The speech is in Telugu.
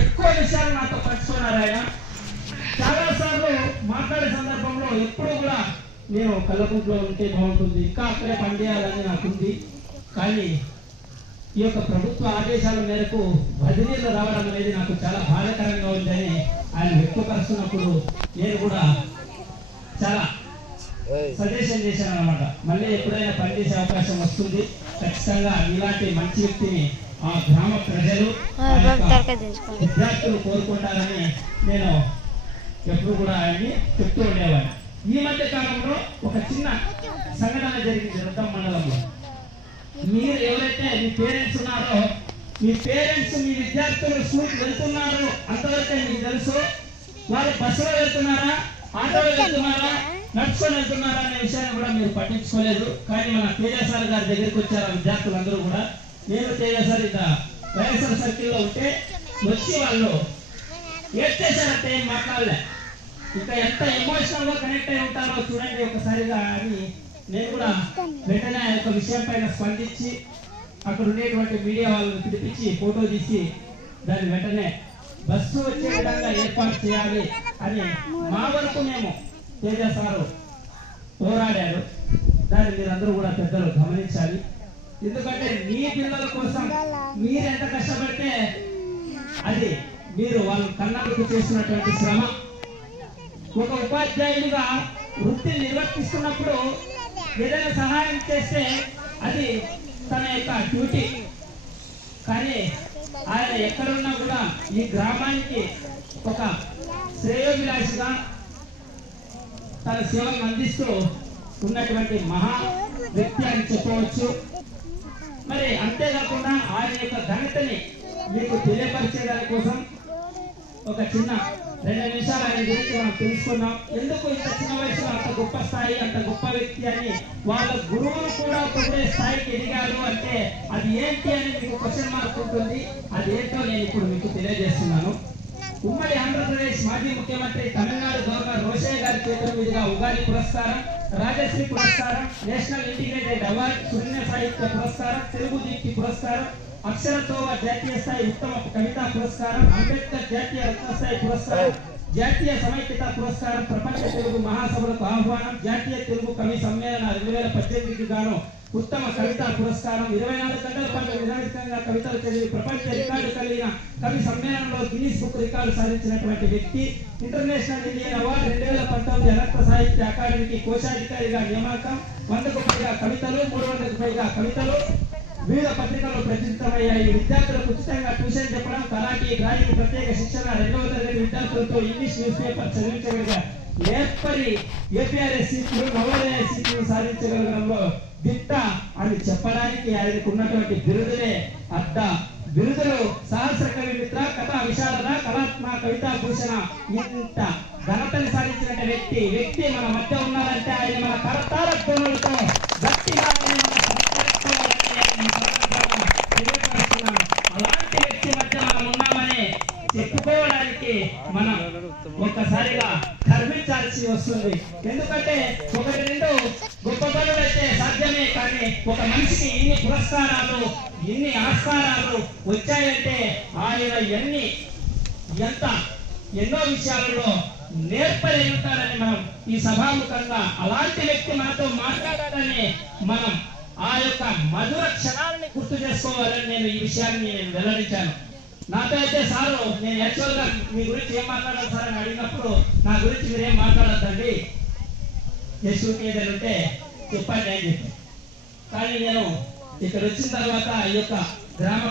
ఎక్కువ విషయాలు నాతో పంచుకున్నారు. ఆయన చాలాసార్లు మాట్లాడే సందర్భంలో ఎప్పుడు కూడా నేను కళ్ళకుంట్లో ఉంటే బాగుంటుంది, ఇంకా అక్కడే పనిచేయాలని నాకుంది. కానీ ఈ యొక్క ప్రభుత్వ ఆదేశాల మేరకు బదిలీలు రావడం అనేది నాకు చాలా బాధాకరంగా ఉందని ఆయన వ్యక్తపరుస్తున్నప్పుడు నేను కూడా చాలా సజెషన్ చేశాను అనమాట. మళ్ళీ ఎప్పుడైనా పనిచేసే అవకాశం వస్తుంది, ఖచ్చితంగా ఇలాంటి మంచి వ్యక్తిని ఆ గ్రామ ప్రజలు విద్యార్థులు కోరుకుంటారని నేను ఎప్పుడు కూడా ఆయన్ని చెప్తూ ఉండేవాడిని. ఈ మధ్య కాలంలో ఒక చిన్న సంఘటన జరిగింది రుద్దం మండలంలో. మీరు ఎవరైతే మీ పేరెంట్స్ ఉన్నారో, మీ పేరెంట్స్ మీ విద్యార్థులు స్కూల్కి వెళ్తున్నారు అంతవరకే మీకు తెలుసు. వారు బస్సులో వెళ్తున్నారా, ఆటోలో వెళ్తున్నారా, నడుచుకొని వెళ్తున్నారా అనే విషయాన్ని కూడా మీరు పట్టించుకోలేదు. కానీ మన తేజసారి గారి దగ్గరికి వచ్చారు విద్యార్థులందరూ కూడా. నేను తేజసారి ఇక వైఎస్ఆర్ సర్కిల్లో ఉంటే వచ్చి వాళ్ళు ఏడ్చేశారంటే ఏం మాట్లాడలే. ఇంకా ఎంత ఎమోషనల్ గా కనెక్ట్ అయి ఉంటారో చూడండి ఒకసారిగా అని నేను కూడా వెంటనే ఆ యొక్క విషయం పైన స్పందించి అక్కడ ఉండేటువంటి మీడియా వాళ్ళని పిలిపించి ఫోటో తీసి దాన్ని వెంటనే బస్సు వచ్చే విధంగా ఏర్పాటు చేయాలి అని మా వరకు మేము తేజ సారు పోరాడారు. దాన్ని మీరందరూ కూడా పెద్దలు గమనించాలి. ఎందుకంటే మీ పిల్లల కోసం మీరు ఎంత కష్టపడితే అది మీరు వాళ్ళు కళ్ళకు చేస్తున్నటువంటి శ్రమ. ఒక ఉపాధ్యాయుడిగా వృత్తిని నిర్వర్తిస్తున్నప్పుడు ఏదైనా సహాయం చేస్తే అది తన యొక్క డ్యూటీ. కానీ ఆయన ఎక్కడున్నా కూడా ఈ గ్రామానికి ఒక శ్రేయోభిలాషిగా తన సేవలను అందిస్తూ ఉన్నటువంటి మహా వ్యక్తి అని చెప్పవచ్చు. మరి అంతేకాకుండా ఆయన యొక్క ఘనతని మీకు తెలియపరిచే దాని కోసం ఒక చిన్న 2 నిమిషాలు ఆయన గురించి మనం తెలుసుకున్నాం. ఎందుకు ఇంత చిన్న వయసులో అంత గొప్ప స్థాయి, అంత గొప్ప వ్యక్తి అని వాళ్ళ గురువులు కూడా పొందే స్థాయికి ఎదిగారు అంటే అది ఏంటి అని మీకు క్వశ్చన్ మార్క్ ఉంటుంది. అది ఏంటో నేను ఇప్పుడు మీకు తెలియజేస్తున్నాను. ఉమ్మడి ఆంధ్రప్రదేశ్ మాజీ ముఖ్యమంత్రి తమిళనాడు గవర్నర్ రోషయ్య గారి చేతుల మీదుగా ఉగాది పురస్కారం, రాజశ్రీ పురస్కారం, నేషనల్ ఇంటిగ్రేటెడ్ అవార్డు, సున్య సాహిత్య పురస్కారం, తెలుగు దీప్తి పురస్కారం, అక్షరతోవ జాతీయ స్థాయి ఉత్తమ కవితా పురస్కారం, అంబేద్కర్ జాతీయ రత్నస్థాయి పురస్కారం, జాతీయ సమైక్యత పురస్కారం, ప్రపంచ తెలుగు మహాసభలకు ఆహ్వానం, జాతీయ తెలుగు కవి సమ్మేళన 2018కి గాను ఉత్తమ కవితా పురస్కారం, 24 గంటల పాటు నిరాటంగా కవితలు చదివి ప్రపంచ రికార్డు కలిగిన కవి సమ్మేళనంలో గిన్నిస్ బుక్ రికార్డు సాధించినటువంటి వ్యక్తి, ఇంటర్నేషనల్ ఇండియన్ అవార్డు 2019 అనంత సాహిత్య అకాడమీకి కోశాధికారిగా నియామకం, 100కు పైగా కవితలు, 300కు పైగా కవితలు వివిధ పత్రికల్లో ప్రచురితమయ్యాయి. విద్యార్థులకు ఉచితంగా ట్యూషన్ చెప్పడం, కరాటీ, డ్రాయింగ్ ప్రత్యేక శిక్షణ, 2వ తరగతి విద్యార్థులతో ఇంగ్లీష్ న్యూస్ పేపర్ చదివించగలిగా నేర్పరి ఏపీఆర్ఎస్ సీట్లు, నవోదయ సీట్లు సాధించగలగడంలో దిట్ట అని చెప్పడానికి ఆయనకు ఉన్నటువంటి బిరుదులే అడ్డ. బిరుదులు సహస్ర కవి మిత్ర, కథా విశారద, కళాత్మ, కవితా భూషణ. ఇంత ఘనతని సాధించిన వ్యక్తి మన మధ్య ఉన్నారంటే ఆయన మన కరతార ధ్వనులతో గట్టిగా అలాంటి వ్యక్తి మధ్య మనం ఉన్నామని చెప్పుకోవడానికి మనం ఒక్కసారిగా గర్వించాల్సి వస్తుంది. ఎందుకంటే 1-2 గొప్ప పనులు అయితే సాధ్యమే, కానీ ఒక మనిషికి ఇన్ని పురస్కారాలు, ఇన్ని ఆస్కారాలు వచ్చాయంటే ఆయన ఎన్నో విషయాలలో నేర్పరి ఉంటారని మనం ఈ సభాముఖంగా అలాంటి వ్యక్తి మనతో మాట్లాడాలని మనం ఆ యొక్క మధుర క్షణాలని గుర్తు చేసుకోవాలని నేను ఈ విషయాన్ని వెల్లడించాను. నాతో అయితే సారు నేను యాక్చువల్గా మీ గురించి ఏం మాట్లాడాలి సార్ అని అడిగినప్పుడు నా గురించి మీరేం మాట్లాడద్దండి, యశ్వకి ఏదైనా ఉంటే చెప్పండి అని చెప్పి. కానీ నేను ఇక్కడ వచ్చిన తర్వాత ఈ యొక్క గ్రామ